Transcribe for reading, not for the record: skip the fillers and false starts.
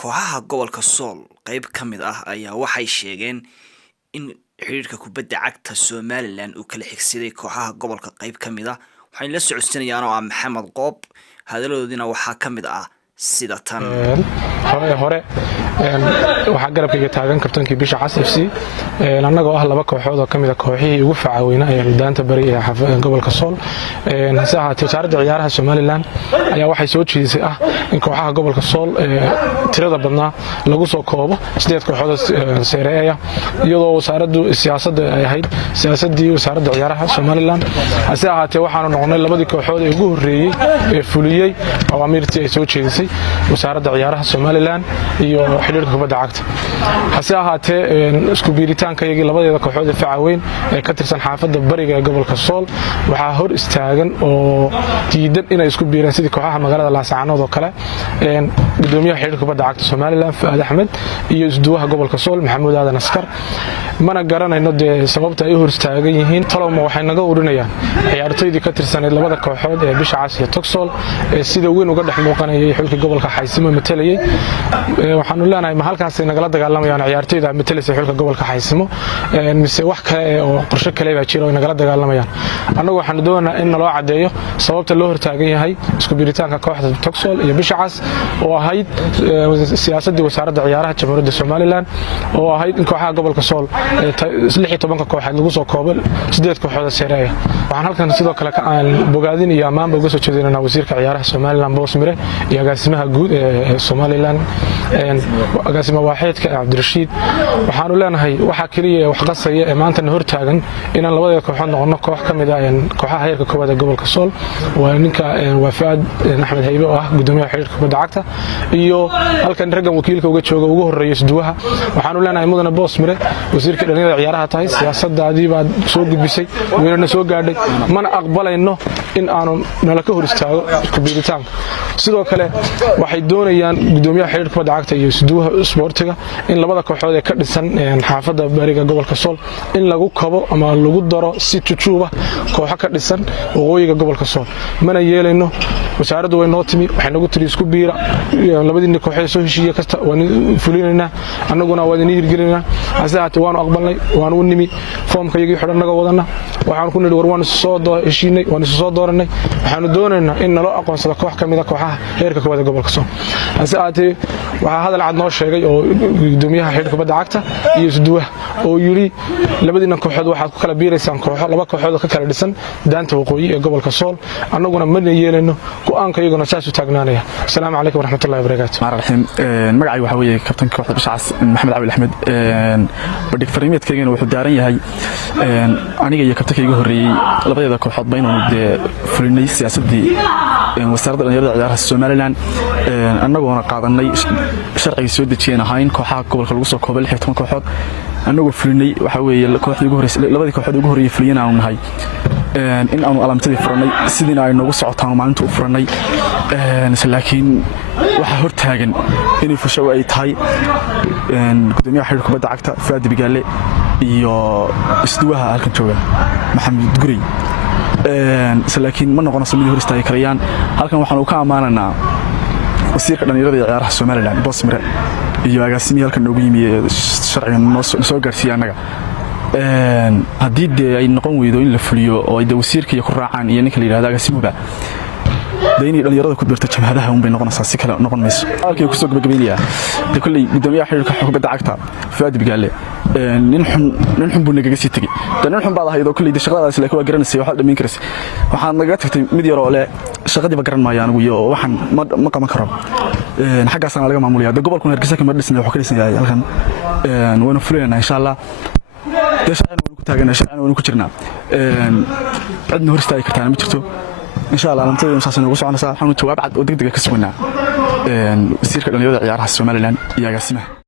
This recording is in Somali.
kooxaha gobolka Sool qayb ka mid ah ayaa waxay sheegeen in xiriirka kubadda cagta Somaliland uu kala xigsaday kooxaha gobolka qayb ka mid ah waxay la socodsanayaan oo Maxamed Qoob hadaladoodina waxaa ka mid ah sida tan hore waxaa garabkayga taagan kabtankii bisha cas FC annagoo ah laba kooxood oo ka mid ah kooxihii ugu faacaweyna ee midaanta bari ee gobolka Sool hase ahaatee wasaaradda ciyaaraha Somaliland ayaa waxay soo jeedisay in kooxaha gobolka Sool tirada badnaa lagu soo koobo 8 kooxood seereeya iyadoo wasaaraddu siyaasadda ay ahayd siyaasadii wasaaradda ciyaaraha Somaliland hase ahaatee waxaanu noqonay labadii kooxood ee ugu horeeyay ee fuliyay awaamirtii ay soo jeedisay wasaaradda ciyaaraha Somaliland iyo xiriirka kubadda cagta hase ahaatee isku biiritaanka iyagii labadeeda kooxood ee facaweyn ee ka tirsan xaafadda bariga ee gobolka Sool waxaa hor istaagan oo diidan inay isku biiraan sidii kooxaha magaalada Laascaanood oo kale gudoomiyaha xiriirka kubadda cagta Somaliland Faad Axmed iyo isduwaha gobolka Sool Maxamuud Aadan Askar mana garanayno sababta ay hor istaagan yihiin talowma waxay naga urinayaan ciyaartoydii ka tirsaneed labada kooxood ee bisha cas iyo Tuxol ee sida weyn uga dhex muuqanayay xulka gobolka Xaysimo matalayay waxaanu leenahay ma halkaas nagala dagaalamayaan ciyaartoyda matalayay xulka gobolka Xaysimo mise wax kale oo qorshe kale baa jiro oo nagala dagaalamayaan anagu waxaanu doonaynaa in loo cadeeyo sababta loo hortaagan yahay isku biiritaanka kooxda Tuxol iyo bisha cas oo ahayd siyaasadii wasaaradda ciyaaraha Jamhuuriyadda Somaliland oo ahayd in kooxaha gobolka Sool 16 kooxood lagu soo koobo 8 kooxood seereeya waxaan halkan sidoo kale ka bogaadin iyo amaanba uga soo jeedinayna wasiirka ciyaaraha Somaliland Boos Mire iyo agaasimaha guud ee Somaliland agaasima waaxeedka Cabdirashiid waxaanu leenahay waxa kaliya wax qasaya ee maanta hortaagan inaan labada kooxood noqono koox ka mid ah kooxaha heerka koowaad ee gobolka Sool waa ninka Faad Axmed Haybe oo ah gudoomiyaha xiriirka kubadda cagta iyo halkan raggan wakiilka uga jooga ugu horeeyay isduwaha waxaanu leenahay mudane Boos Mire wasiirka dhalinyarada ciyaaraha tahay siyaasaddaadii baad soo gudbisay weerarna soo gaadhay mana aqbalayno in aanu nala ka hor istaago isku biiritaanka sidoo kale waxay doonayaan gudoomiyaha xiriirka kubadda cagta iyo isduwaha sportiga in labada kooxood ee ka dhisan xaafadda bariga gobolka Sool in lagu kabo ama lagu daro si jujuuba kooxo ka dhisan waqooyiga gobolka Sool mana yeelayno wasaaraddu way noo timi waxay nagu tiri isku biira labadii kooxood soo heshiiyay kasta waan fulinayna annaguna waa idin hirgelinayna asaati waanu aqbalnay waanu nimi foomka iyagii xidhanaga wadana waxaan ku nidhi war waan soo heshiinay waan soo dooranay waxaanu doonaynaa in nalo aqoonsado koox ka mid ah kooxaha heerka koowaad ee gobolka Sool asaati waxa hadal cad noo sheegay oo gudoomiyaha xiriirka kubadda cagta iyo isduwaha oo yiri labadiina kooxood waxaad ku kala biiraysaan kooxo laba kooxood oo ka kala dhisan daanta waqooyi ee gobolka Sool annaguna ma yeelayno go'aanka iyaguna saas u taagnaanaya assalaamu calaykum waraxmatullaahi wabarakaatuh magacay waxa weeye kabtanka kooxda bisha cas Maxamed Cabdi Axmed badhig fariimeedkayga wuxuu daaran yahay aniga iyo kabtankayga horeeyay labadeeda kooxood baynu fulinay siyaasadii wasaaradda dhalinyarada ciyaaraha Somaliland annaguna qaadanay sharciga soo dejiyeen ahayn kooxaha gobolka lagu soo koobay 16 kooxood annagoo fulinay waxa weeye kooxdii ugu horeysay labadii kooxood ugu horeeyay fuliyeen aanu nahay in aanu alaamtadii furanay sidina ay noogu socotaan maalinta u furanay laakiin waxa hortaagan in fusho ay tahay gudoomiyaha xiriirka kubadda cagta Faad Bigaale iyo isduwaha halkan jooga Maxamed Gurey laakiin ma noqono samid hor istaagi karayaan halkan waxaan ka amaanaynaa wasiirka dhalinyarada ciyaaraha Somaliland Boos Mire iyo agaasimihi halkan ugu yimi sharciga soo gaarsiiyay anaga haddii ay noqon weydo in la fuliyo oo ay wasiirka iyo ku raacaan iyo ninka la yiraahdo agaasimuba deynii dhalinyarada ku birta jamhadaha un bay noqonaysaa si kale noqon mayso halkii ku soo gabagabeynaya kulli gudoomiyaha xiriirka kubadda cagta Faad Bigaale nin xun buu naga sii tagay nin xun baad ahayd oo kulli shaqadaas la ku garanayay waxa dhameyn karsay waxaan naga tagtay mid yar oo leh shaqadii ba garan maayo anigu iyo waxaan ma qaban karo xaggaasana laga maamulaya gobolka Hargeysa kama dhisnay waxa ka dhisan yahay halkan waana fulinayna insha Allah sharcigan ku taagana sharcigan waanu ku jirnaa cidna hor istaagi kartaa ma jirto insha Allah alamtada insaas nagu soconaysa waxaanu jawaab cad oo degdeg ah ka sugnaa wasiirka dhalinyarada ciyaaraha Somaliland iyo agaasimaha